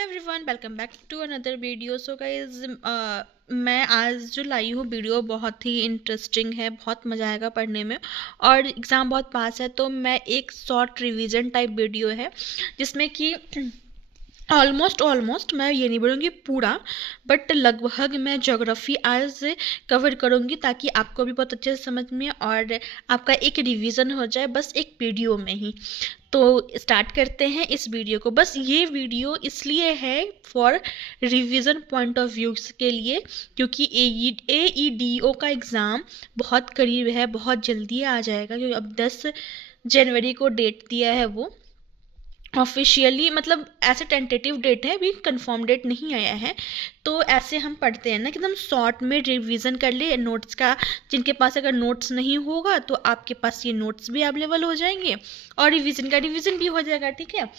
Hello everyone, welcome back to another video. So guys, मैं आज जो लाई हूँ वीडियो बहुत ही इंटरेस्टिंग है, बहुत मज़ा आएगा पढ़ने में। और एग्ज़ाम बहुत पास है, तो मैं एक शॉर्ट रिवीजन टाइप वीडियो है जिसमें कि ऑलमोस्ट मैं ये नहीं बोलूँगी पूरा, बट लगभग मैं ज्योग्राफी आज कवर करूँगी ताकि आपको भी बहुत अच्छे से समझ में और आपका एक रिवीजन हो जाए बस एक वीडियो में ही। तो स्टार्ट करते हैं इस वीडियो को। बस ये वीडियो इसलिए है for revision point of view के लिए, क्योंकि AEDO का एग्ज़ाम बहुत करीब है, बहुत जल्दी आ जाएगा, क्योंकि अब 10 जनवरी को डेट दिया है वो ऑफिशियली, मतलब ऐसे टेंटेटिव डेट है, अभी कंफर्म डेट नहीं आया है। तो ऐसे हम पढ़ते हैं ना कि एकदम शॉर्ट में रिवीजन कर ले नोट्स का। जिनके पास अगर नोट्स नहीं होगा तो आपके पास ये नोट्स भी अवेलेबल हो जाएंगे और रिवीजन का रिवीजन भी हो जाएगा, ठीक है।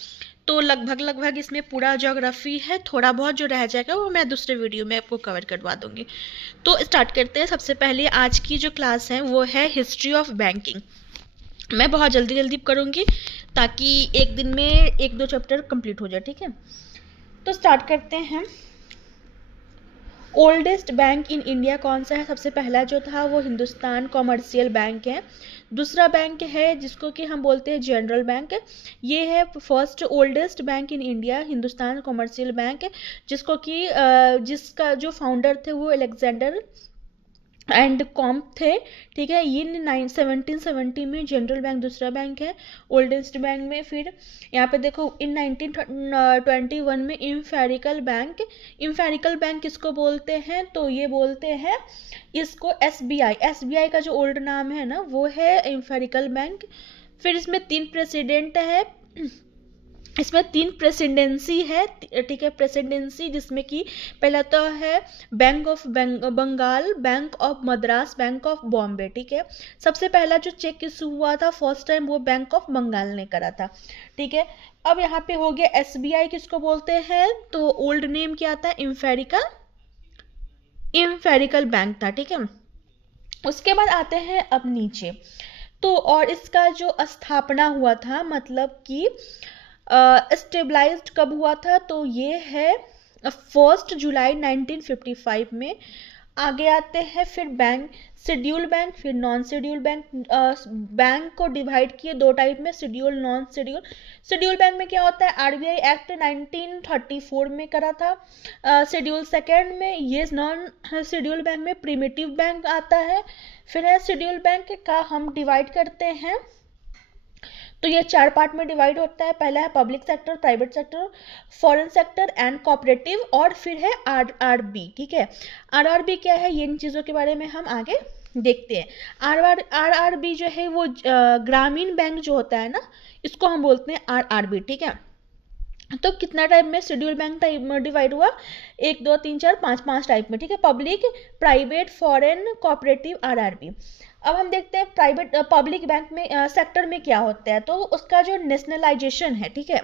तो लगभग इसमें पूरा ज्योग्राफी है, थोड़ा बहुत जो रह जाएगा वो मैं दूसरे वीडियो में आपको कवर करवा दूंगी। तो स्टार्ट करते हैं। सबसे पहले आज की जो क्लास है वो है हिस्ट्री ऑफ बैंकिंग। मैं बहुत जल्दी करूँगी ताकि एक दिन में एक दो चैप्टर कंप्लीट हो जाए, ठीक है। तो स्टार्ट करते हैं। ओल्डेस्ट बैंक इन इंडिया कौन सा है? सबसे पहला जो था वो हिंदुस्तान कॉमर्शियल बैंक है। दूसरा बैंक है जिसको कि हम बोलते हैं जनरल बैंक। ये है first oldest bank in India, Hindustan commercial bank, जिसको कि जिसका जो फाउंडर थे वो अलेक्जेंडर एंड कॉम्प थे, ठीक है। ये 1770 में जनरल बैंक दूसरा बैंक है ओल्डेस्ट बैंक में। फिर यहाँ पे देखो इन 1921 में इम्पेरिकल बैंक किसको बोलते हैं? तो ये बोलते हैं इसको SBI का जो ओल्ड नाम है ना वो है इम्पेरिकल बैंक। फिर इसमें 3 प्रेसिडेंट है, इसमें 3 प्रेसिडेंसी है, ठीक है। प्रेसिडेंसी जिसमें कि पहला तो है bank of Bengal, bank of Madras, bank of Bombay, ठीक है। सबसे पहला जो चेक इशू हुआ था फर्स्ट टाइम वो बैंक ऑफ बंगाल ने करा था, ठीक है। अब यहाँ पे हो गया SBI किसको बोलते हैं? तो ओल्ड नेम क्या था? इम्पेरिकल बैंक था, ठीक है। उसके बाद आते हैं अब नीचे। तो और इसका जो स्थापना हुआ था, मतलब कि स्टेबलाइज्ड कब हुआ था? तो ये है 1 जुलाई 1955 में। आगे आते हैं फिर बैंक, शेड्यूल बैंक, फिर नॉन शेड्यूल बैंक। बैंक को डिवाइड किए दो टाइप में, schedule, non schedule. Schedule bank में क्या होता है? RBI एक्ट 1934 में करा था। शेड्यूल सेकेंड में। ये नॉन शेड्यूल बैंक में प्रिमिटिव बैंक आता है। फिर है शेड्यूल बैंक का हम डिवाइड करते हैं, तो ये 4 पार्ट में डिवाइड होता है। पहला है public sector, private sector, foreign sector and cooperative, और फिर है RRB, ठीक है। RRB क्या है? ये इन चीज़ों के बारे में हम आगे देखते हैं। RRB जो है वो ग्रामीण बैंक जो होता है ना, इसको हम बोलते हैं RRB, ठीक है। तो कितना टाइप में शेड्यूल बैंक टाइप में डिवाइड हुआ? 1 2 3 4 5 टाइप में, ठीक है। Public, private, foreign, cooperative, RRB। अब हम देखते हैं प्राइवेट पब्लिक बैंक में सेक्टर में क्या होता है। तो उसका जो नेशनलाइजेशन है, ठीक है,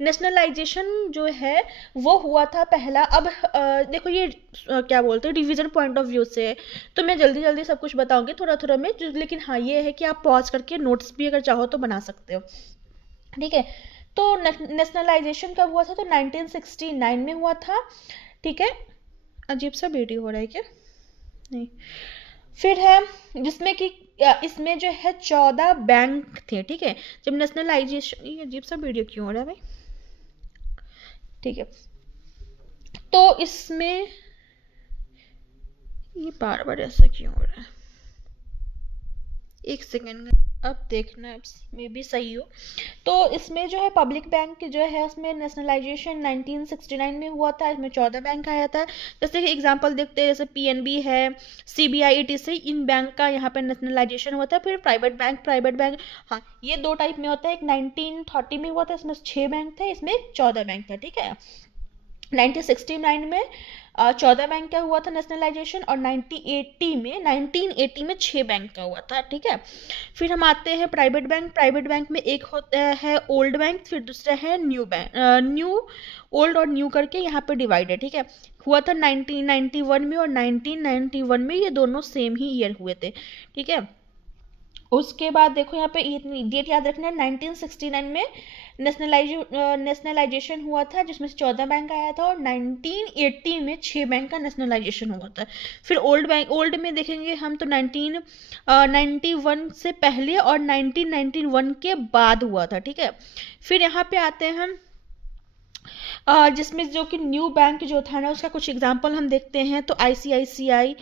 नेशनलाइजेशन जो है वो हुआ था पहला। अब देखो ये क्या बोलते हैं डिवीजन पॉइंट ऑफ व्यू से, तो मैं जल्दी सब कुछ बताऊंगी थोड़ा में, लेकिन हाँ ये है कि आप पॉज करके नोट्स भी अगर चाहो तो बना सकते हो, ठीक है। तो नेशनलाइजेशन कब हुआ था? तो 1969 में हुआ था, ठीक है। अजीब सा वीडियो हो रहा है क्या? नहीं। फिर है जिसमें कि इसमें जो है 14 बैंक थे, ठीक है। जब नेशनलाइजेशन, ये अजीब सा वीडियो क्यों हो रहा है भाई, ठीक है। तो इसमें ये बार ऐसा क्यों हो रहा है? एक सेकेंड, अब देखना में भी सही हो। तो इसमें जो है पब्लिक बैंक जो है उसमें नेशनलाइजेशन 1969 में हुआ था। इसमें 14 बैंक आया था। जैसे कि एग्जांपल देखते हैं, जैसे PNB है, CBI, ETC, इन बैंक का यहाँ पे नेशनलाइजेशन हुआ था। फिर प्राइवेट बैंक, हाँ ये 2 टाइप में होता है। एक 1930 में हुआ था, इसमें 6 बैंक थे, इसमें 14 बैंक था, ठीक है। 1969 में 14 बैंक का हुआ था नेशनलाइजेशन, और 1980 में 6 बैंक का हुआ था, ठीक है। फिर हम आते हैं प्राइवेट बैंक में एक होता है ओल्ड बैंक, फिर दूसरा है न्यू बैंक। न्यू, ओल्ड और न्यू करके यहाँ पे डिवाइड है, ठीक है। हुआ था 1991 में, और 1991 में ये दोनों सेम ही ईयर हुए थे, ठीक है। उसके बाद देखो यहाँ पे डेट याद रखना है, 1969 में नेशनलाइजेशन हुआ था, जिसमें से 14 बैंक आया था, और 1980 में 6 बैंक का नेशनलाइजेशन हुआ था। फिर ओल्ड में देखेंगे हम तो 1991 से पहले और 1991 के बाद हुआ था, ठीक है। फिर यहाँ पे आते हैं हम जिसमें जो कि न्यू बैंक जो था ना, उसका कुछ एग्जांपल हम देखते हैं। तो आईसीआईसीआई,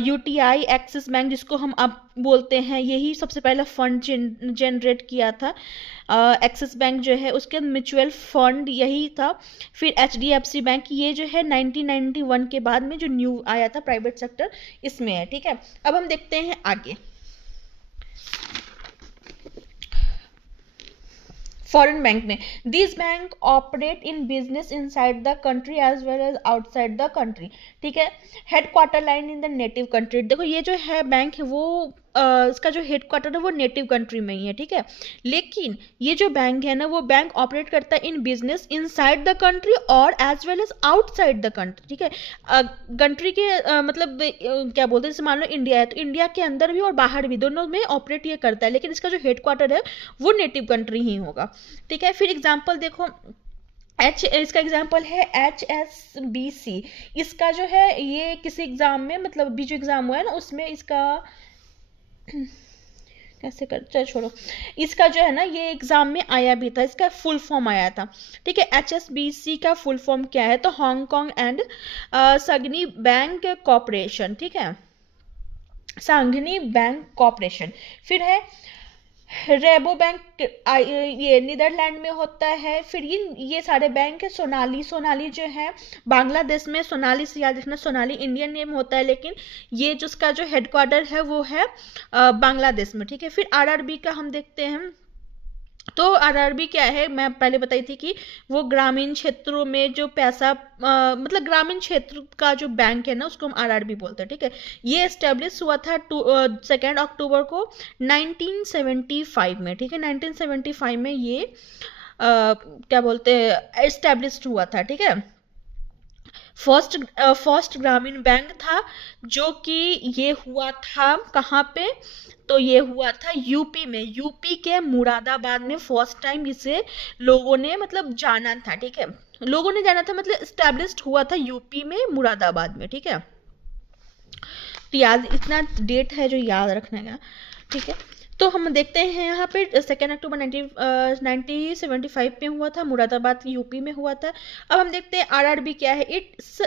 यूटीआई, एक्सिस बैंक, जिसको हम अब बोलते हैं, यही सबसे पहला फंड जनरेट किया था। एक्सिस बैंक जो है उसके म्यूचुअल फंड यही था। फिर एचडीएफसी बैंक, ये जो है 1991 के बाद में जो न्यू आया था प्राइवेट सेक्टर, इसमें है, ठीक है। अब हम देखते हैं आगे। फॉरेन बैंक में, this bank operate in business inside the country as well as outside the country, ठीक है। Headquarter line in the native country, देखो ये जो है बैंक है वो इसका जो हेडक्वार्टर है वो नेटिव कंट्री में ही है, ठीक है। लेकिन ये जो बैंक है ना, वो बैंक ऑपरेट करता है in business inside the country और as well as outside the country, ठीक है। कंट्री के मतलब क्या बोलते हैं, जैसे मान लो इंडिया है, तो इंडिया के अंदर भी और बाहर भी दोनों में ऑपरेट ये करता है, लेकिन इसका जो हेडक्वार्टर है वो नेटिव कंट्री ही होगा, ठीक है। फिर एग्जाम्पल देखो, इसका एग्जाम्पल है HSBC। इसका जो है ये किसी एग्जाम में, मतलब अभी जो एग्जाम हुआ है ना उसमें इसका कैसे कर, चल छोड़ो, इसका जो है ना ये एग्जाम में आया भी था, इसका फुल फॉर्म आया था, ठीक है। HSBC का फुल फॉर्म क्या है, तो Hong Kong and Sanghni bank corporation, ठीक है, संघनी बैंक कॉर्पोरेशन। फिर है रेबो बैंक, ये नीदरलैंड में होता है। फिर ये सारे बैंक है। सोनाली जो है बांग्लादेश में, सोनाली से याद रखना, सोनाली इंडियन नेम होता है, लेकिन ये जो उसका जो हेडक्वार्टर है वो है बांग्लादेश में, ठीक है। फिर आरआरबी का हम देखते हैं। तो आरआरबी क्या है, मैं पहले बताई थी कि वो ग्रामीण क्षेत्रों में जो पैसा मतलब ग्रामीण क्षेत्र का जो बैंक है ना उसको हम आरआरबी बोलते हैं, ठीक है। ये एस्टेब्लिश हुआ था 2 अक्टूबर को 1975 में, ठीक है। 1975 में ये क्या बोलते हैं एस्टेब्लिश हुआ था, ठीक है। फर्स्ट ग्रामीण बैंक था, जो कि ये हुआ था कहाँ पे, तो ये हुआ था यूपी में, यूपी के मुरादाबाद में फर्स्ट टाइम इसे लोगों ने मतलब जाना था, ठीक है। लोगों ने जाना था मतलब एस्टैब्लिश्ड हुआ था यूपी में मुरादाबाद में, ठीक है। तो याद, इतना डेट है जो याद रखना है, ठीक है। तो हम देखते हैं यहाँ पे 2 अक्टूबर 1975 में हुआ था, मुरादाबाद यूपी में हुआ था। अब हम देखते हैं आरआरबी क्या है, इट्स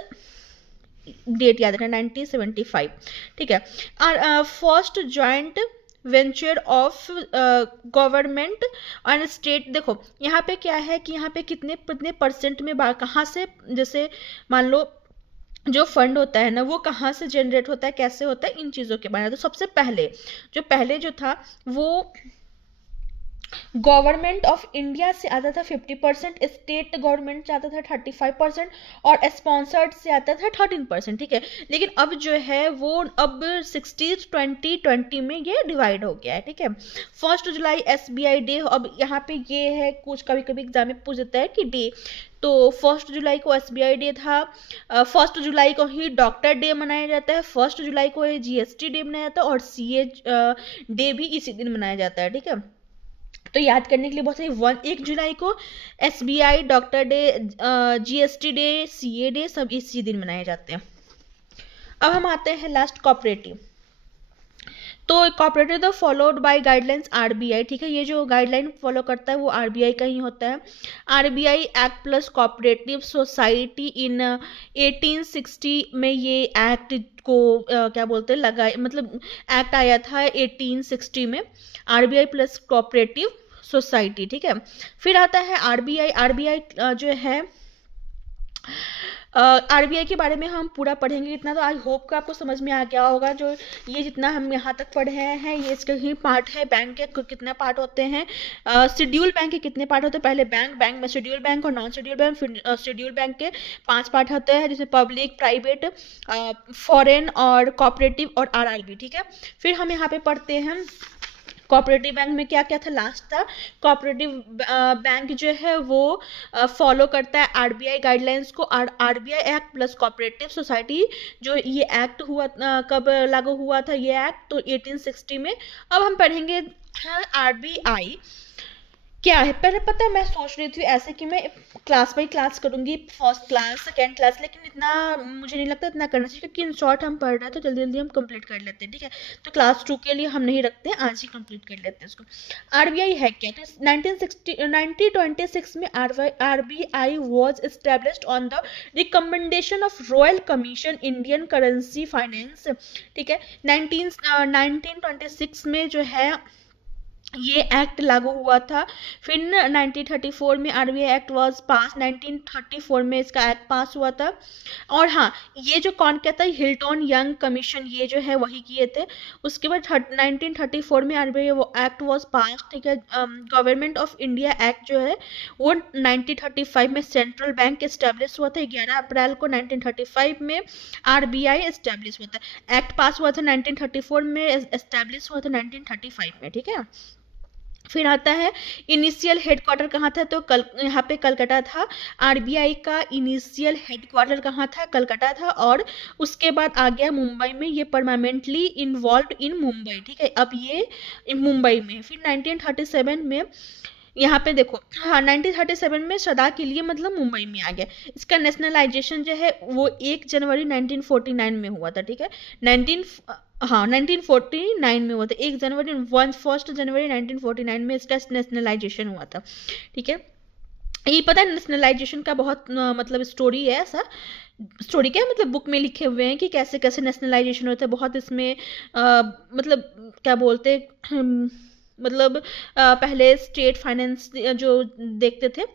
डेट याद रखना 1975, ठीक है। First joint venture of government and state, देखो यहाँ पे क्या है कि यहाँ पे कितने कितने परसेंट में कहाँ से, जैसे मान लो जो फंड होता है ना वो कहाँ से जनरेट होता है, कैसे होता है, इन चीज़ों के बारे में। तो सबसे पहले जो था वो गवर्नमेंट ऑफ इंडिया से आता था 50%, स्टेट गवर्नमेंट से आता था 35% और स्पॉन्सर्ड से आता था 13%, ठीक है। लेकिन अब जो है वो अब 60-20-20 में ये डिवाइड हो गया है, ठीक है। 1 जुलाई SBI डे, अब यहाँ पे ये है कुछ कभी कभी एग्जाम में पूछ देता है कि डे, तो 1 जुलाई को SBI डे था। 1 जुलाई को ही डॉक्टर डे मनाया जाता है, 1 जुलाई को GST डे मनाया जाता है और CA डे भी इसी दिन मनाया जाता है, ठीक है। तो याद करने के लिए बहुत सारी 1 जुलाई को SBI doctor day, GST day, CA day सब इसी दिन मनाए जाते हैं। अब हम आते हैं लास्ट कॉपरेटिव। तो cooperative the followed by guidelines RBI, ठीक है। ये जो गाइडलाइन फॉलो करता है वो RBI का ही होता है। RBI act plus cooperative society in 1860 में ये एक्ट को क्या बोलते हैं लगा, मतलब एक्ट आया था 1860 में, RBI प्लस कॉपरेटिव सोसाइटी, ठीक है। फिर आता है RBI जो है RBI के बारे में हम पूरा पढ़ेंगे, इतना तो आई होप कि आपको समझ में आ गया होगा। जो ये जितना हम यहाँ तक पढ़े हैं ये इसके ही पार्ट है। बैंक के कितने पार्ट होते हैं, शेड्यूल बैंक के कितने पार्ट होते हैं, पहले बैंक में शेड्यूल बैंक और नॉन शेड्यूल बैंक, फिर शेड्यूल बैंक के 5 पार्ट होते हैं, जिसमें पब्लिक, प्राइवेट, फॉरेन और कॉपरेटिव और RRB, ठीक है। फिर हम यहाँ पे पढ़ते हैं कोऑपरेटिव बैंक में क्या क्या था, लास्ट था कोऑपरेटिव बैंक जो है वो फॉलो करता है आरबीआई गाइडलाइंस को, RBI act plus cooperative society जो ये एक्ट हुआ कब लागू हुआ था ये एक्ट, तो 1860 में। अब हम पढ़ेंगे आरबीआई क्या है। पहले पता है मैं सोच रही थी ऐसे कि मैं क्लास बाई क्लास करूंगी, फर्स्ट क्लास सेकेंड क्लास, लेकिन इतना मुझे नहीं लगता इतना करना चाहिए, क्योंकि इन शॉर्ट हम पढ़ रहे हैं तो जल्दी जल्दी हम कंप्लीट कर लेते हैं, ठीक है। तो क्लास 2 के लिए हम नहीं रखते हैं, आज ही कंप्लीट कर लेते हैं इसको। आरबीआई है क्या, तो 1926 में RBI was established on the recommendation of royal commission Indian currency finance, ठीक है। 1926 में जो है ये एक्ट लागू हुआ था। फिर 1934 में आरबीआई एक्ट वाज पास, 1934 में इसका एक्ट पास हुआ था। और हाँ, ये जो कौन कहता है, हिल्टन यंग कमीशन, ये जो है वही किए थे। उसके बाद 1934 में आरबीआई वो एक्ट वाज पास, ठीक है। गवर्नमेंट ऑफ इंडिया एक्ट जो है वो 1935 में सेंट्रल बैंक एस्टेब्लिश हुआ था। 11 अप्रैल को 1935 में आरबीआई एस्टेब्लिश हुआ था। एक्ट पास हुआ था 1934 में, एस्टेब्लिश हुआ था 1935 में, ठीक है। फिर आता है इनिशियल हेडक्वार्टर कहाँ था, तो यहाँ पे कलकत्ता था। आरबीआई का इनिशियल हेडक्वार्टर कहाँ था, कलकत्ता था। और उसके बाद आ गया मुंबई में, ये परमानेंटली इन्वॉल्व इन मुंबई, ठीक है। अब ये मुंबई में। फिर 1937 में यहाँ पे देखो, हाँ 1937 में सदा के लिए मतलब मुंबई में आ गया। इसका नेशनलाइजेशन जो है वो 1 जनवरी 1949 में हुआ था, ठीक है। 1949 में हुआ था, 1 जनवरी 1949 में इसका नेशनलाइजेशन हुआ था, ठीक है। ये पता है नेशनलाइजेशन का बहुत मतलब स्टोरी है, ऐसा स्टोरी क्या मतलब बुक में लिखे हुए हैं कि कैसे कैसे नेशनलाइजेशन होता है, बहुत इसमें मतलब क्या बोलते मतलब पहले स्टेट फाइनेंस जो देखते थे,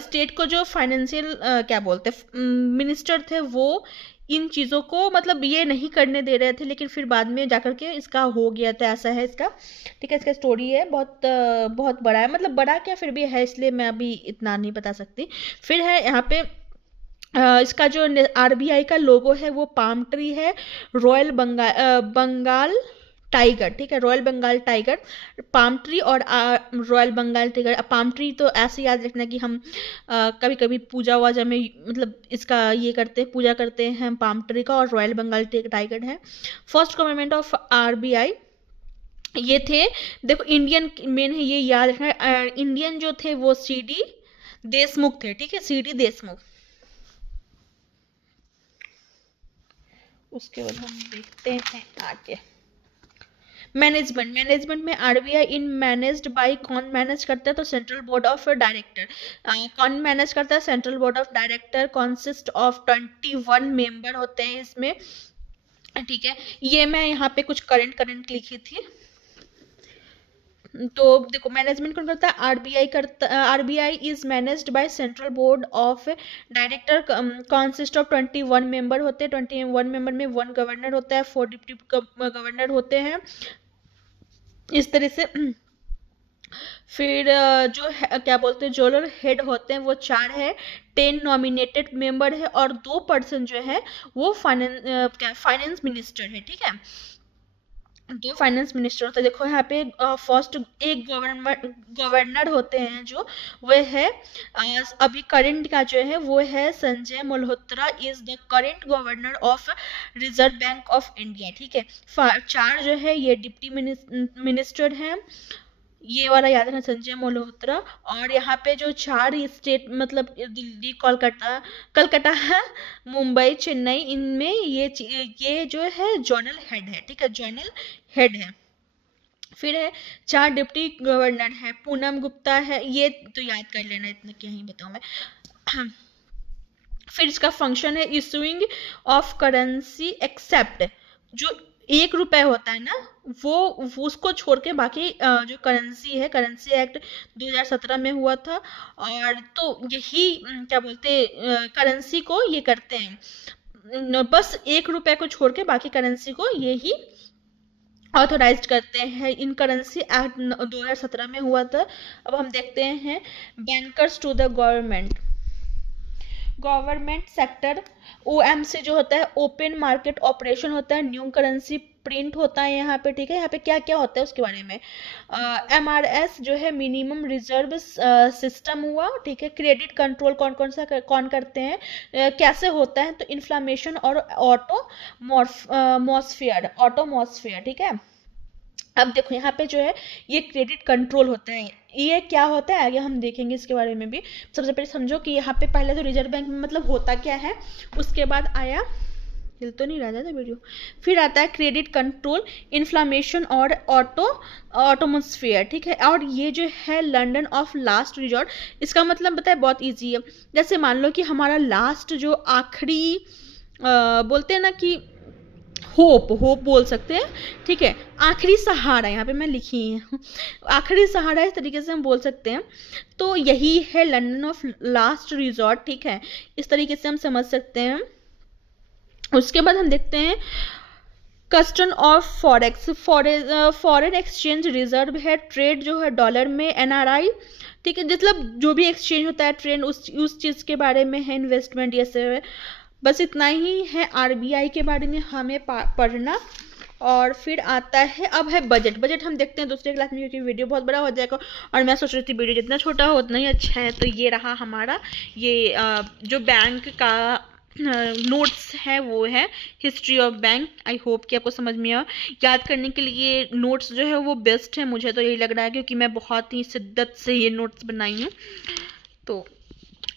स्टेट को जो फाइनेंशियल क्या बोलते मिनिस्टर थे वो इन चीज़ों को मतलब ये नहीं करने दे रहे थे, लेकिन फिर बाद में जाकर के इसका हो गया था, ऐसा है इसका, ठीक है। इसका स्टोरी है बहुत बहुत बड़ा है, मतलब बड़ा क्या फिर भी है, इसलिए मैं अभी इतना नहीं बता सकती। फिर है यहाँ पे इसका जो आरबीआई का लोगो है वो पाम ट्री है, रॉयल बंगाल टाइगर, ठीक है। Royal Bengal tiger, palm tree और royal Bengal tiger. Palm tree तो ऐसे याद रखना कि हम कभी कभी पूजा वाजा में मतलब इसका ये करते हैं, पूजा करते हैं पाम ट्री का। और रॉयल बंगाल टाइगर है। फर्स्ट गवर्नमेंट ऑफ आरबीआई ये थे, देखो इंडियन मेन है, ये याद रखना। इंडियन जो थे वो सीडी देशमुख थे, ठीक है, सीडी देशमुख। उसके बाद हम देखते हैं आगे मैनेजमेंट में आरबीआई इन मैनेज्ड बाय, कौन मैनेज करता है, तो सेंट्रल बोर्ड ऑफ डायरेक्टर। कौन मैनेज करता है, central board of director consist of 21 member होते हैं इसमें, ठीक है। ये मैं यहाँ पे कुछ करंट लिखी थी। तो देखो मैनेजमेंट कौन करता है, RBI is managed by central board of director consist of 21 member होते हैं। 21 मेंबर में 1 गवर्नर होता है, 4 डिप्टी गवर्नर होते हैं, इस तरह से। फिर जो है, क्या बोलते हैं, जोनल हेड होते हैं वो 4 है, 10 नॉमिनेटेड मेंबर है, और 2 पर्सन जो है वो फाइनेंस मिनिस्टर है, ठीक है। 2 फाइनेंस मिनिस्टर होते हैं। देखो यहाँ पे फर्स्ट एक गवर्नर होते हैं जो वो है अभी करंट का जो है वो है Sanjay Malhotra is the current governor of reserve bank of India, ठीक है। 4 जो है ये डिप्टी मिनिस्टर हैं, ये वाला याद रखना, संजय मल्होत्रा। और यहाँ पे जो 4 स्टेट मतलब दिल्ली, कलकत्ता है, मुंबई, चेन्नई, इनमें ये जो है जोनल हेड है, ठीक है, जोनल हेड है। फिर है 4 डिप्टी गवर्नर है, पूनम गुप्ता है, ये तो याद कर लेना, इतना क्या ही बताऊं मैं। फिर इसका फंक्शन है इशूइंग ऑफ करेंसी एक्सेप्ट, जो 1 रुपए होता है ना वो उसको छोड़ के बाकी जो करेंसी है, करेंसी एक्ट 2017 में हुआ था। और तो यही क्या बोलते करेंसी को ये करते हैं, बस 1 रुपए को छोड़ के बाकी करेंसी को यही ऑथोराइज करते हैं। इन करेंसी एक्ट 2017 में हुआ था। अब हम देखते हैं bankers to the government sector, OMC जो होता है ओपन मार्केट ऑपरेशन होता है, न्यू करेंसी प्रिंट होता है यहाँ पे, ठीक है। यहाँ पे क्या क्या होता है उसके बारे में, MRS जो है मिनिमम रिजर्व सिस्टम हुआ, ठीक है। क्रेडिट कंट्रोल कौन करते हैं, कैसे होता है, तो इन्फ्लामेशन और ऑटोमॉस्फेयर, ठीक है। अब देखो यहाँ पे जो है ये क्रेडिट कंट्रोल होता है, ये क्या होता है आगे हम देखेंगे इसके बारे में भी। सबसे पहले समझो कि यहाँ पे पहले तो रिजर्व बैंक में मतलब होता क्या है, उसके बाद आया, हिल तो नहीं रहा था वीडियो, फिर आता है क्रेडिट कंट्रोल, इन्फ्लामेशन और ऑटोमोस्फेयर, ठीक है। और ये जो है लंदन ऑफ लास्ट रिजॉर्ट, इसका मतलब बताए बहुत इजी है। जैसे मान लो कि हमारा लास्ट जो आखिरी बोलते हैं ना कि होप बोल सकते हैं, ठीक है। आखिरी सहारा यहाँ पे मैं लिखी है आखिरी सहारा, इस तरीके से हम बोल सकते हैं। तो यही है लंदन ऑफ लास्ट रिजॉर्ट, ठीक है। इस तरीके से हम समझ सकते हैं। उसके बाद हम देखते हैं custom of forex, foreign exchange reserve है, ट्रेड जो है डॉलर में, NRI, ठीक है। मतलब जो भी एक्सचेंज होता है ट्रेड उस चीज़ के बारे में है, इन्वेस्टमेंट ये सब है। बस इतना ही है RBI के बारे में हमें पढ़ना। और फिर आता है, अब है बजट हम देखते हैं दूसरे क्लास में, क्योंकि वीडियो बहुत बड़ा हो जाएगा और मैं सोच रही थी वीडियो जितना छोटा हो उतना ही अच्छा है। तो ये रहा हमारा ये जो बैंक का नोट्स है वो है history of bank. I hope कि आपको समझ में आया। याद करने के लिए नोट्स जो है वो बेस्ट है, मुझे तो यही लग रहा है, क्योंकि मैं बहुत ही शिद्दत से ये नोट्स बनाई हूँ। तो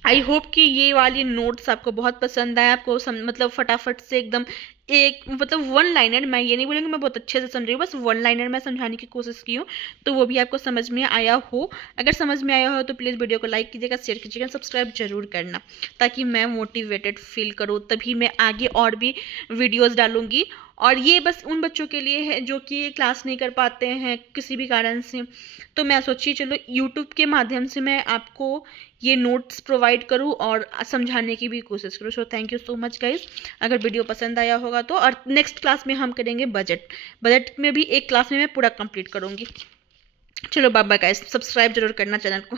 आई होप कि ये वाली नोट्स आपको बहुत पसंद आए, आपको मतलब फटाफट से एकदम एक मतलब वन लाइनर, मैं ये नहीं बोलूँगी मैं बहुत अच्छे से समझ रही हूँ, बस वन लाइनर मैं समझाने की कोशिश की हूँ, तो वो भी आपको समझ में आया हो। अगर समझ में आया हो तो प्लीज़ वीडियो को लाइक कीजिएगा, शेयर कीजिएगा, सब्सक्राइब जरूर करना, ताकि मैं मोटिवेटेड फील करूँ, तभी मैं आगे और भी वीडियोज़ डालूँगी। और ये बस उन बच्चों के लिए है जो कि क्लास नहीं कर पाते हैं किसी भी कारण से, तो मैं सोची चलो यूट्यूब के माध्यम से मैं आपको ये नोट्स प्रोवाइड करूँ और समझाने की भी कोशिश करूँ। So thank you so much guys, अगर वीडियो पसंद आया होगा तो। और नेक्स्ट क्लास में हम करेंगे बजट में भी एक क्लास में मैं पूरा कंप्लीट करूँगी। चलो बाय बाय गाइज, सब्सक्राइब जरूर करना चैनल को।